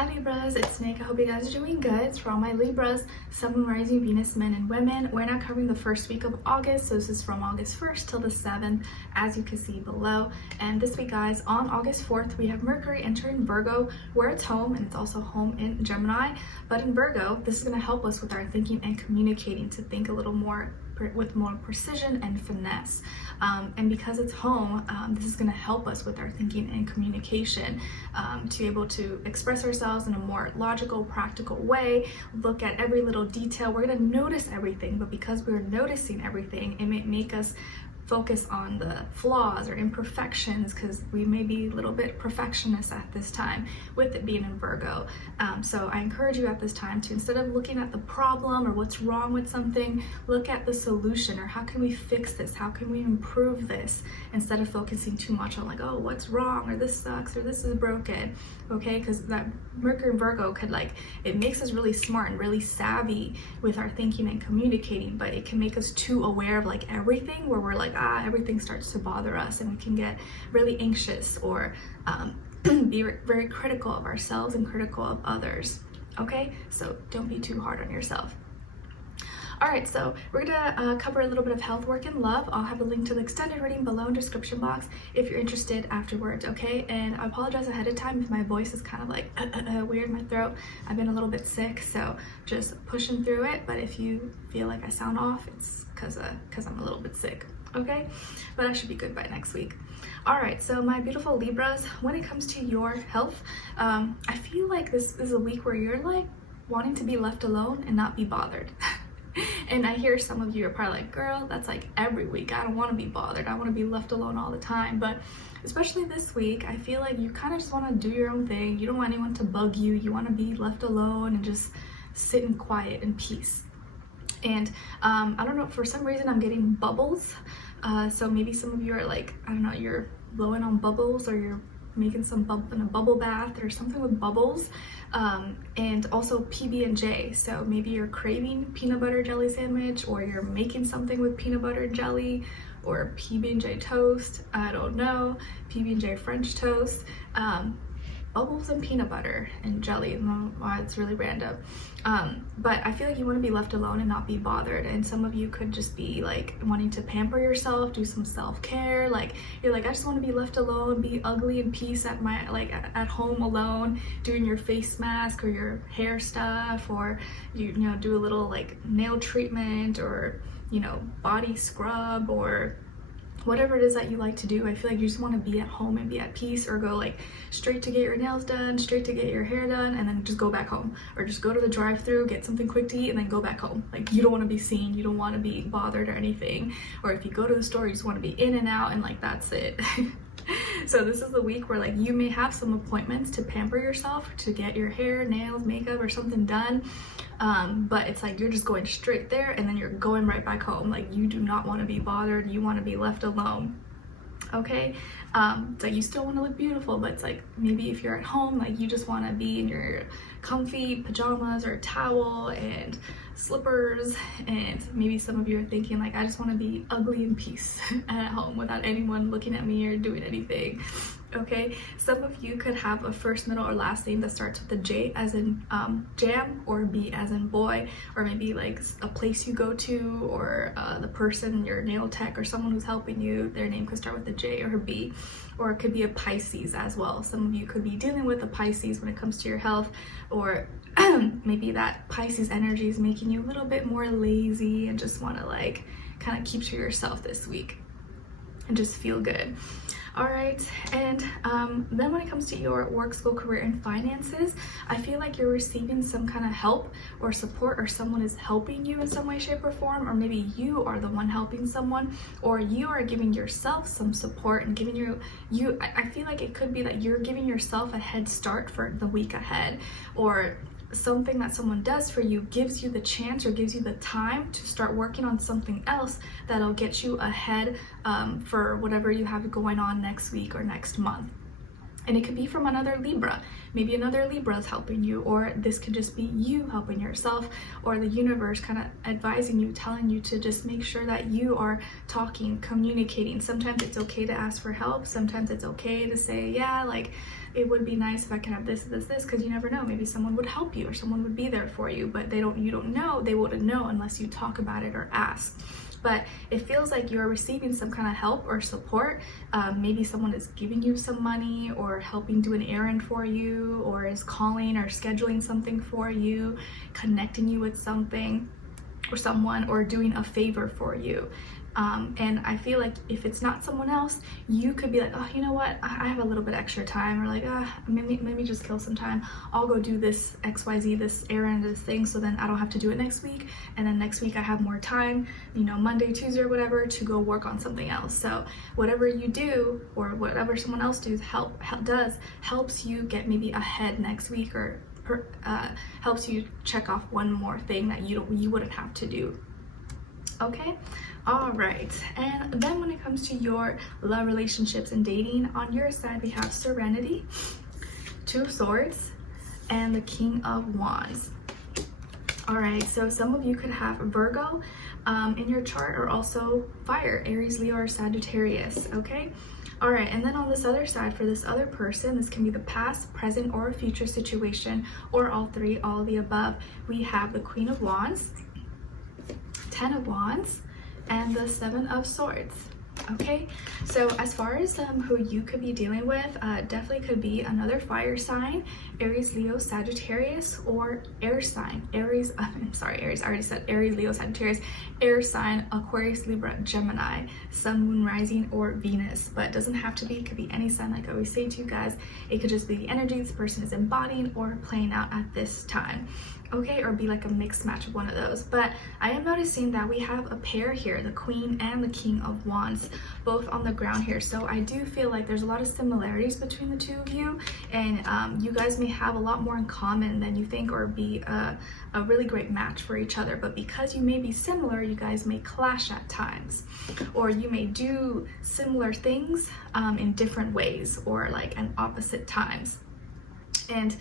Hi Libras, it's Nick. I hope you guys are doing good. It's for all my Libras, Sun, Moon, Rising, Venus, men and women. We're now covering the first week of August, so this is from August 1st till the 7th, as you can see below. And this week, guys, on August 4th, we have Mercury entering Virgo, where it's home, and it's also home in Gemini. But in Virgo, this is going to help us with our thinking and communicating, to think a little more with more precision and finesse. And because it's home, this is going to help us with our thinking and communication, to be able to express ourselves in a more logical, practical way, look at every little detail. We're going to notice everything, but because we're noticing everything, it may make us focus on the flaws or imperfections, because we may be a little bit perfectionist at this time with it being in Virgo. So I encourage you at this time to, instead of looking at the problem or what's wrong with something, look at the solution, or how can we fix this? How can we improve this? Instead of focusing too much on like, oh, what's wrong, or this sucks, or this is broken. Okay, because that Mercury in Virgo could, like, it makes us really smart and really savvy with our thinking and communicating, but it can make us too aware of like everything, where we're like, everything starts to bother us, and we can get really anxious or be very critical of ourselves and critical of others. Okay, so don't be too hard on yourself. All right, so we're gonna cover a little bit of health, work, and love. I'll have a link to the extended reading below in the description box if you're interested afterwards, okay? And I apologize ahead of time if my voice is kind of like weird in my throat. I've been a little bit sick, so just pushing through it. But if you feel like I sound off, it's because I'm a little bit sick, okay? But I should be good by next week. All right, so my beautiful Libras, when it comes to your health, I feel like this is a week where you're like wanting to be left alone and not be bothered. And I hear some of you are probably like, girl, that's like every week. I don't want to be bothered. I want to be left alone all the time. But especially this week, I feel like you kind of just want to do your own thing. You don't want anyone to bug you. You want to be left alone and just sit in quiet and peace. And I don't know, for some reason I'm getting bubbles. So maybe some of you are like, I don't know, you're blowing on bubbles, or you're making some in a bubble bath or something with bubbles. And also PB&J, so maybe you're craving peanut butter jelly sandwich, or you're making something with peanut butter and jelly, or PB&J toast, I don't know, PB&J French toast, bubbles and peanut butter and jelly. I don't know why, it's really random. But I feel like you want to be left alone and not be bothered. And some of you could just be like wanting to pamper yourself, do some self-care. Like you're like, I just want to be left alone, be ugly in peace at my, like at home alone, doing your face mask or your hair stuff, or you know, do a little like nail treatment, or you know, body scrub, or whatever it is that you like to do. I feel like you just want to be at home and be at peace, or go like straight to get your nails done, straight to get your hair done, and then just go back home, or just go to the drive-thru, get something quick to eat, and then go back home. Like you don't want to be seen, you don't want to be bothered or anything. Or if you go to the store, you just want to be in and out, and like that's it. So this is the week where like you may have some appointments to pamper yourself, to get your hair, nails, makeup, or something done. But it's like you're just going straight there and then you're going right back home. Like you do not want to be bothered. You want to be left alone. Okay, so you still want to look beautiful, but it's like maybe if you're at home, like you just want to be in your comfy pajamas or towel and slippers. And maybe some of you are thinking like, I just want to be ugly in peace at home without anyone looking at me or doing anything. Okay, some of you could have a first, middle, or last name that starts with a J as in jam, or B as in boy, or maybe like a place you go to, or the person, your nail tech, or someone who's helping you, their name could start with a J or a B. Or it could be a Pisces as well. Some of you could be dealing with a Pisces when it comes to your health, or maybe that Pisces energy is making you a little bit more lazy and just want to like kind of keep to yourself this week and just feel good. All right, and then when it comes to your work, school, career, and finances, I feel like you're receiving some kind of help or support, or someone is helping you in some way, shape, or form, or maybe you are the one helping someone, or you are giving yourself some support and giving I feel like it could be that you're giving yourself a head start for the week ahead, or something that someone does for you gives you the chance or gives you the time to start working on something else that'll get you ahead for whatever you have going on next week or next month. And it could be from another Libra. Maybe another Libra is helping you, or this could just be you helping yourself, or the universe kind of advising you, telling you to just make sure that you are talking, communicating. Sometimes it's okay to ask for help. Sometimes it's okay to say, yeah, like it would be nice if I could have this, because you never know, maybe someone would help you or someone would be there for you, but you don't know, they wouldn't know unless you talk about it or ask. But it feels like you're receiving some kind of help or support. Maybe someone is giving you some money or helping do an errand for you, or is calling or scheduling something for you, connecting you with something or someone, or doing a favor for you. And I feel like if it's not someone else, you could be like, oh, you know what, I have a little bit extra time, or like, maybe just kill some time, I'll go do this XYZ, this errand, this thing, so then I don't have to do it next week, and then next week I have more time, you know, Monday, Tuesday, or whatever, to go work on something else. So whatever you do, or whatever someone else does, helps you get maybe ahead next week, or helps you check off one more thing that you wouldn't have to do. Okay, all right. And then when it comes to your love, relationships, and dating, on your side we have Serenity, Two of Swords, and the King of Wands. All right, so some of you could have Virgo in your chart, or also fire, Aries, Leo, or Sagittarius. Okay, all right. And then on this other side, for this other person, this can be the past, present, or future situation, or all three, all of the above. We have the Queen of Wands, Ten of Wands, and the Seven of Swords. Okay, so as far as who you could be dealing with, definitely could be another fire sign, Aries, Leo, Sagittarius, or air sign, Aries, Aries, I already said Aries, Leo, Sagittarius, air sign, Aquarius, Libra, Gemini, Sun, Moon, Rising, or Venus. But it doesn't have to be, it could be any sign. Like I always say to you guys, it could just be the energy this person is embodying or playing out at this time. Okay, or be like a mixed match of one of those. But I am noticing that we have a pair here, the Queen and the King of Wands, both on the ground here. So I do feel like there's a lot of similarities between the two of you, and you guys may have a lot more in common than you think, or be a really great match for each other. But because you may be similar, you guys may clash at times, or you may do similar things in different ways, or like in opposite times. And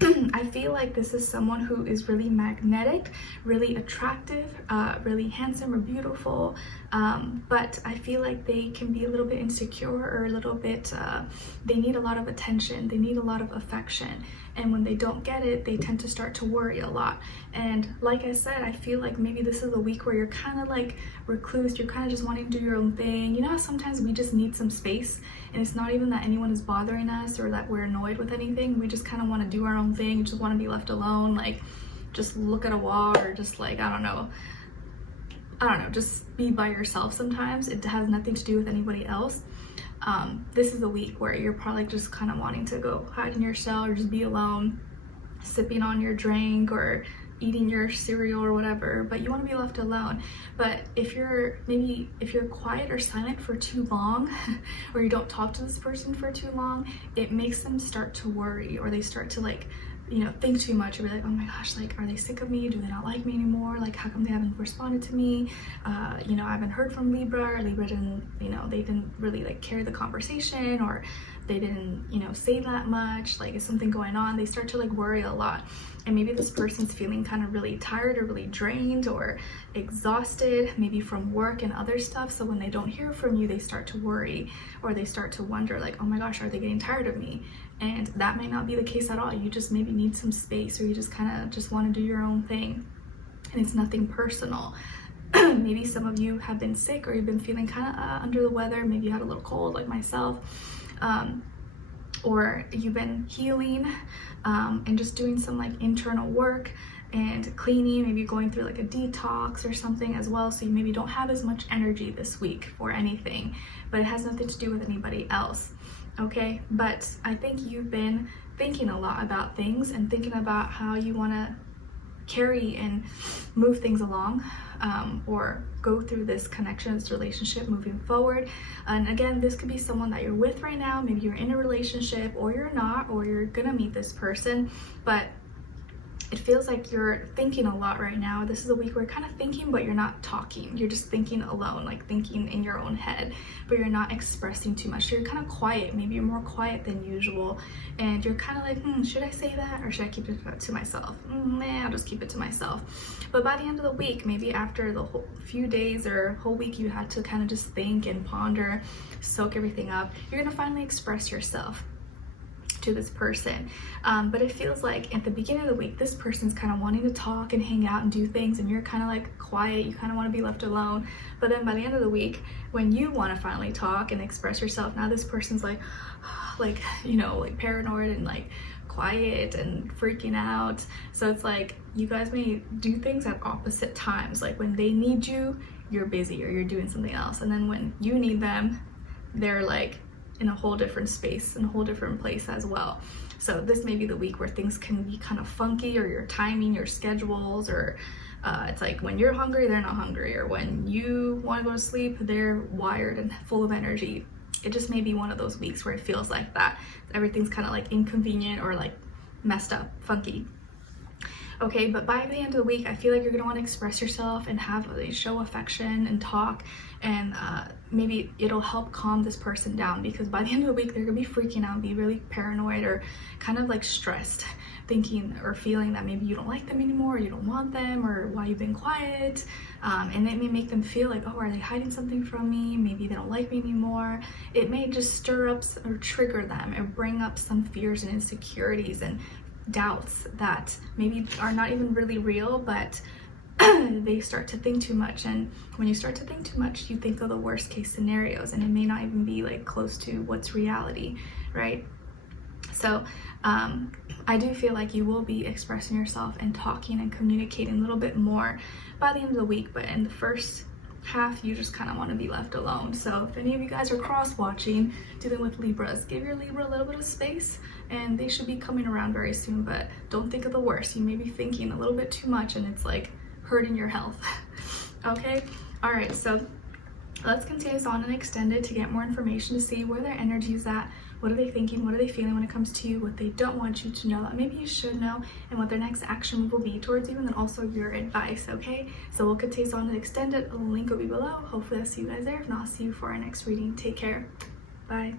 I feel like this is someone who is really magnetic, really attractive, really handsome or beautiful, but I feel like they can be a little bit insecure, or a little bit, they need a lot of attention, they need a lot of affection, and when they don't get it, they tend to start to worry a lot. And like I said, I feel like maybe this is a week where you're kind of like recluse, you're kind of just wanting to do your own thing. You know how sometimes we just need some space, and it's not even that anyone is bothering us or that we're annoyed with anything, we just kind of want to do our own thing, just want to be left alone, like just look at a wall, or just like, I don't know, just be by yourself sometimes. It has nothing to do with anybody else. This is a week where you're probably just kind of wanting to go hide in your shell, or just be alone, sipping on your drink, or eating your cereal or whatever, but you want to be left alone. But if you're quiet or silent for too long, or you don't talk to this person for too long, it makes them start to worry, or they start to like, you know, think too much, or be like, oh my gosh, like, are they sick of me? Do they not like me anymore? Like, how come they haven't responded to me? You know, I haven't heard from Libra, or Libra didn't, you know, they didn't really like carry the conversation, or they didn't, you know, say that much. Like, is something going on? They start to like worry a lot. And maybe this person's feeling kind of really tired, or really drained, or exhausted, maybe from work and other stuff. So when they don't hear from you, they start to worry, or they start to wonder like, oh my gosh, are they getting tired of me? And that may not be the case at all. You just maybe need some space, or you just kind of just want to do your own thing, and it's nothing personal. Maybe some of you have been sick, or you've been feeling kind of under the weather. Maybe you had a little cold like myself, or you've been healing and just doing some like internal work and cleaning, maybe going through like a detox or something as well. So you maybe don't have as much energy this week for anything, but it has nothing to do with anybody else. Okay, but I think you've been thinking a lot about things, and thinking about how you want to carry and move things along, or go through this connection, this relationship moving forward. And again, this could be someone that you're with right now. Maybe you're in a relationship, or you're not, or you're gonna meet this person, but it feels like you're thinking a lot right now. This is a week where you're kind of thinking, but you're not talking. You're just thinking alone, like thinking in your own head, but you're not expressing too much. So you're kind of quiet. Maybe you're more quiet than usual, and you're kind of like, should I say that, or should I keep it to myself? Nah, I'll just keep it to myself. But by the end of the week, maybe after the whole few days or whole week you had to kind of just think and ponder, soak everything up, you're gonna finally express yourself. to this person. But it feels like at the beginning of the week, this person's kind of wanting to talk and hang out and do things, and you're kind of like quiet, you kind of want to be left alone. But then by the end of the week, when you want to finally talk and express yourself, now this person's like you know, like paranoid and like quiet and freaking out. So it's like you guys may do things at opposite times. Like when they need you, you're busy or you're doing something else, and then when you need them, they're like in a whole different space, in a whole different place as well. So this may be the week where things can be kind of funky, or your timing, your schedules, or it's like when you're hungry, they're not hungry, or when you want to go to sleep, they're wired and full of energy. It just may be one of those weeks where it feels like that. Everything's kind of like inconvenient or like messed up, funky. Okay, but by the end of the week, I feel like you're gonna want to express yourself and show affection and talk, and maybe it'll help calm this person down, because by the end of the week, they're gonna be freaking out, be really paranoid or kind of like stressed, thinking or feeling that maybe you don't like them anymore, or you don't want them, or why you've been quiet. And it may make them feel like, oh, are they hiding something from me? Maybe they don't like me anymore. It may just stir up or trigger them and bring up some fears and insecurities and doubts that maybe are not even really real, but they start to think too much. And when you start to think too much, you think of the worst case scenarios, and it may not even be like close to what's reality, right? So I do feel like you will be expressing yourself and talking and communicating a little bit more by the end of the week, but in the first half, you just kind of want to be left alone. So if any of you guys are cross-watching, dealing with Libras, give your Libra a little bit of space, and they should be coming around very soon. But don't think of the worst. You may be thinking a little bit too much, and it's like hurting your health. Okay, all right, so let's continue this on and extend it to get more information, to see where their energy is at. What are they thinking? What are they feeling when it comes to you? What they don't want you to know that maybe you should know, and what their next action will be towards you, and then also your advice, okay? So we'll continue this on and extend it. A link will be below. Hopefully I'll see you guys there. If not, I'll see you for our next reading. Take care. Bye.